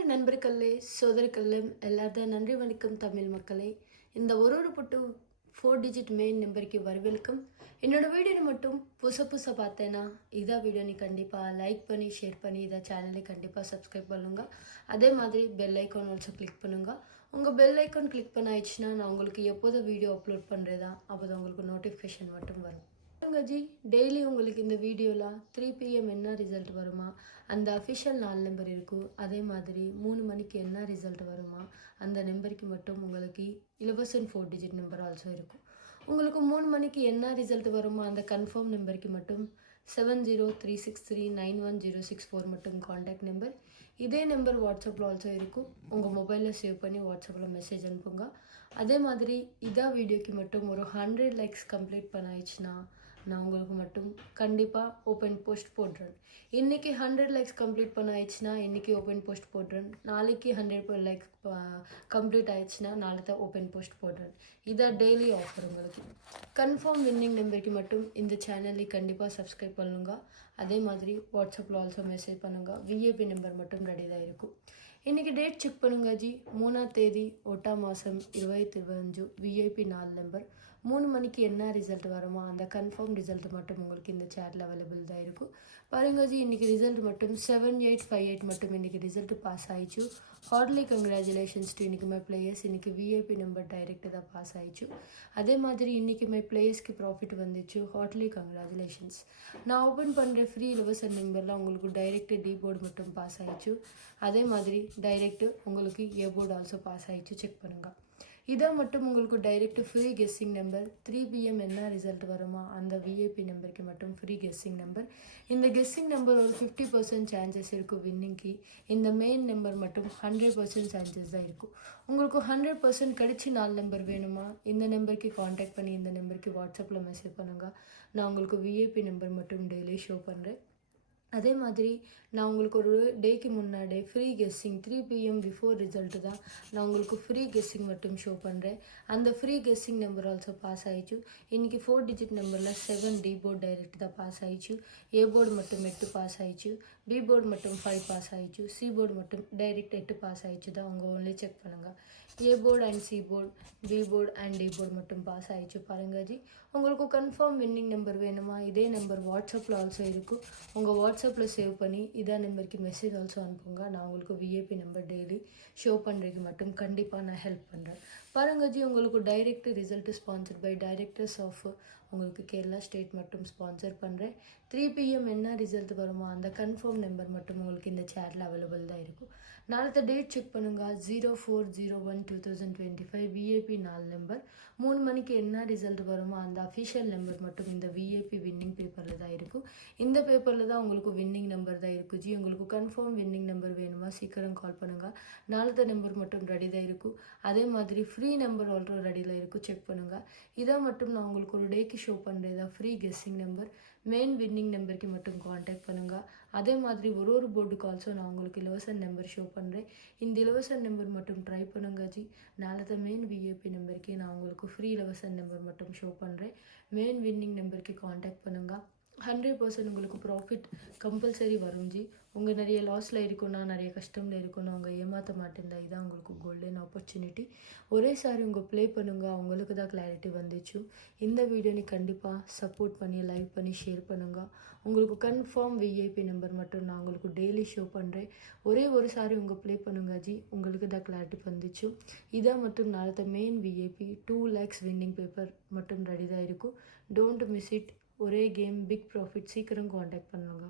என்னோட நண்பர்களே சோதரிகளே எல்லாரும் நன்றி வணக்கம் தமிழ் மக்களே. இந்த ஒரு புட்டு 4 டிஜிட் மெயின் நம்பருக்கு வரவேல்கம். என்னோட வீடியோ மட்டும் புதுசாக பார்த்தேன்னா இதா வீடியோ நீ கண்டிப்பாக லைக் பண்ணி ஷேர் பண்ணி இதை சேனலை கண்டிப்பாக சப்ஸ்கிரைப் பண்ணுங்க. அதே மாதிரி பெல் ஐக்கான் ஆல்சோ கிளிக் பண்ணுங்க. உங்கள் பெல் ஐக்கான் கிளிக் பண்ண ஆயிடுச்சுன்னா நான் உங்களுக்கு எப்போதும் வீடியோ அப்லோட் பண்ணுறதா அப்போது உங்களுக்கு நோட்டிஃபிகேஷன் மட்டும் வரும். ஜி டெய்லி உங்களுக்கு இந்த வீடியோவில் 3 PM என்ன ரிசல்ட் வருமா, அந்த அஃபிஷியல் 4 நம்பர் இருக்கும். அதே மாதிரி 3 மணிக்கு என்ன ரிசல்ட் வருமா, அந்த நம்பருக்கு மட்டும் உங்களுக்கு இலவச 4 டிஜிட் நம்பர் ஆல்சோ இருக்கும். உங்களுக்கு 3 மணிக்கு என்ன ரிசல்ட் வருமா, அந்த கன்ஃபார்ம் நம்பருக்கு மட்டும் 7036391064 மட்டும் காண்டாக்ட் நம்பர். இதே நம்பர் வாட்ஸ்அப்பில் ஆல்சோ இருக்கும். உங்கள் மொபைலில் சேவ் பண்ணி வாட்ஸ்அப்பில் மெசேஜ் அனுப்புங்க. அதே மாதிரி இதா வீடியோக்கு மட்டும் ஒரு 100 லைக்ஸ் கம்ப்ளீட் பண்ணாயிடுச்சுன்னா நான் உங்களுக்கு மட்டும் கண்டிப்பாக ஓப்பன் போஸ்ட் போடுறேன். இன்றைக்கி 100 லைக்ஸ் கம்ப்ளீட் பண்ண ஆயிடுச்சுன்னா இன்றைக்கி ஓப்பன் போஸ்ட் போடுறேன். நாளைக்கு 100 லைக்ஸ் கம்ப்ளீட் ஆயிடுச்சுன்னா நாளை தான் ஓப்பன் போஸ்ட் போடுறேன். இதான் டெய்லி ஆஃபர் உங்களுக்கு. கன்ஃபார்ம் வின்னிங் நம்பருக்கு மட்டும் இந்த சேனலை கண்டிப்பாக சப்ஸ்கிரைப் பண்ணுங்க. அதே மாதிரி வாட்ஸ்அப்பில் ஆல்சோ மெசேஜ் பண்ணுங்க. விஏபி நம்பர் மட்டும் ரெடி தான் இருக்கும். இன்றைக்கி டேட் செக் பண்ணுங்க ஜி. 3ஆம் தேதி 8ஆம் மாதம் 2025 விஐபி 4 நம்பர். 3 மணிக்கு என்ன ரிசல்ட் வருமோ அந்த கன்ஃபார்ம் ரிசல்ட் மட்டும் உங்களுக்கு இந்த சேட்டில் அவைலபிள் தான் இருக்கும். பாருங்க ஜி, இன்றைக்கி ரிசல்ட் மட்டும் 7858 மட்டும் இன்றைக்கி ரிசல்ட் பாஸ் ஆயிடுச்சு. ஹார்ட்லி கங்க்ராச்சுலேஷன்ஸ் டு இன்றைக்கி மை பிளேயர்ஸ். இன்றைக்கி விஐபி நம்பர் டைரெக்டாக தான் பாஸ் ஆயிடுச்சு. அதே மாதிரி இன்றைக்கி மை பிளேயர்ஸ்க்கு ப்ராஃபிட் வந்துச்சு. Heartly congratulations. நான் ஓப்பன் பண்ணுற ஃப்ரீ இலவச நம்பரில் உங்களுக்கு டைரெக்ட் டி போர்டு மட்டும் பாஸ் ஆயிடுச்சு. அதே மாதிரி டைரெக்ட் உங்களுக்கு ஏ போர்டு ஆல்சோ பாஸ் ஆயிடுச்சு. செக் பண்ணுங்கள். இதை மட்டும் உங்களுக்கு direct free guessing number 3 PM என்ன ரிசல்ட் வருமா அந்த விஐபி நம்பருக்கு மட்டும் ஃப்ரீ கெஸ்ஸிங் நம்பர். இந்த கெஸ்ஸிங் நம்பர் ஒரு 50% சான்சஸ் இருக்கும் வின்னிங்க்கு. இந்த மெயின் நம்பர் மட்டும் 100% சான்சஸ் தான் இருக்கும். உங்களுக்கு 100% கழிச்சு 4 நம்பர் வேணுமா, இந்த நம்பருக்கு காண்டாக்ட் பண்ணி இந்த நம்பருக்கு வாட்ஸ்அப்பில் மெசேஜ் பண்ணுங்கள். நான் உங்களுக்கு விஐபி நம்பர் மட்டும் டெய்லி ஷோ பண்ணுறேன். அதே மாதிரி நான் உங்களுக்கு ஒரு டேக்கு முன்னாடி free guessing 3 PM before result தான் நான் உங்களுக்கு ஃப்ரீ கெஸ்ஸிங் மட்டும் ஷோ பண்ணுறேன். அந்த free guessing number also pass ஆயிடுச்சு. இன்றைக்கி 4 டிஜிட் நம்பரில் 7 டி போர்டு டைரெக்ட் தான் பாஸ் ஆயிடுச்சு. ஏ போர்டு மட்டும் 8 பாஸ் ஆயிடுச்சு. பி போர்டு மட்டும் 5 பாஸ் ஆயிடுச்சு. சி போர்டு மட்டும் டைரெக்ட் 8 பாஸ் ஆயிடுச்சு தான். அவங்க ஓன்லி செக் பண்ணுங்கள். A board and C board, B board and D board மட்டும் பாஸ் ஆயிடுச்சு. பாருங்கள் ஜி, உங்களுக்கு கன்ஃபார்ம் வின்னிங் நம்பர் வேணுமா, இதே நம்பர் வாட்ஸ்அப்பில் ஆல்சோ இருக்கும். உங்கள் வாட்ஸ்அப்பில் சேவ் பண்ணி இதா நம்பருக்கு மெசேஜ் ஆல்சோ அனுப்புங்க. நான் உங்களுக்கு விஐபி நம்பர் டெய்லி ஷோ பண்ணுறதுக்கு மட்டும் கண்டிப்பாக நான் ஹெல்ப் பண்ணுறேன். பாருங்க ஜி, உங்களுக்கு direct result sponsored by directors of உங்களுக்கு கேரளா ஸ்டேட் மட்டும் ஸ்பான்சர் பண்ணுறேன். 3 PM என்ன ரிசல்ட் வருமோ அந்த கன்ஃபார்ம் நம்பர் மட்டும் உங்களுக்கு இந்த சேட்டில் அவைலபிள் தான் இருக்கும். நாளைக்கு டேட் செக் பண்ணுங்க. 04/01/2025 விஏபி 4 நம்பர். 3 மணிக்கு என்ன ரிசல்ட் வருமோ அந்த அஃபிஷியல் நம்பர் மட்டும் இந்த விஏபி வின்னிங் பேப்பரில் தான் இருக்கும். இந்த பேப்பரில் தான் உங்களுக்கு வின்னிங் நம்பர் தான் இருக்கும் ஜி. உங்களுக்கு கன்ஃபார்ம் வின்னிங் நம்பர் வேணுமா சீக்கிரம் கால் பண்ணுங்கள். நாளைக்கு நம்பர் மட்டும் ரெடி தான் இருக்கும். அதே மாதிரி ஃப்ரீ நம்பர் ஆல்ரெடி ரெடியில் இருக்கும். செக் பண்ணுங்கள். இதை மட்டும் நான் உங்களுக்கு ஒரு டேக்கு ஷோ பண்ணுறதா free guessing number. Main winning நம்பருக்கு மட்டும் காண்டாக்ட் பண்ணுங்கள். அதே மாதிரி ஒரு போர்டுக்கு ஆல்சோ நான் உங்களுக்கு இலவச நம்பர் ஷோ பண்ணுறேன். இந்த இலவச நம்பர் மட்டும் ட்ரை பண்ணுங்க ஜி. நாளைக்கு மெயின் விஏபி நம்பருக்கு நான் உங்களுக்கு ஃப்ரீ இலவச நம்பர் மட்டும் ஷோ பண்ணுறேன். மெயின் வின்னிங் நம்பருக்கு காண்டாக்ட் பண்ணுங்கள். 100% உங்களுக்கு ப்ராஃபிட் கம்பல்சரி வரும் ஜி. உங்கள் நிறைய லாஸில் இருக்குன்னா நிறைய கஷ்டமில் இருக்குன்னா அவங்க ஏமாற்ற மாட்டேன். இதான் உங்களுக்கு கோல்டன் ஆப்பர்ச்சுனிட்டி. ஒரே சாரி உங்கள் ப்ளே பண்ணுங்க. அவங்களுக்கு தான் கிளாரிட்டி வந்துச்சு. இந்த வீடியோ நீ கண்டிப்பாக சப்போர்ட் பண்ணி லைக் பண்ணி ஷேர் பண்ணுங்கள். உங்களுக்கு கன்ஃபார்ம் விஐபி நம்பர் மட்டும் நான் உங்களுக்கு டெய்லி ஷோ பண்ணுறேன். ஒரே ஒரு சாரி உங்கள் ப்ளே பண்ணுங்க ஜி. உங்களுக்கு தான் கிளாரிட்டி வந்துச்சு. இதான் மட்டும் நாளைக்கு main VIP 2 lakhs winning paper மட்டும் ரெடி தான் இருக்கும். Don't miss it. ஒரே கேம் பிக் ப்ராஃபிட். சீக்கிரம் காண்டாக்ட் பண்ணுங்க.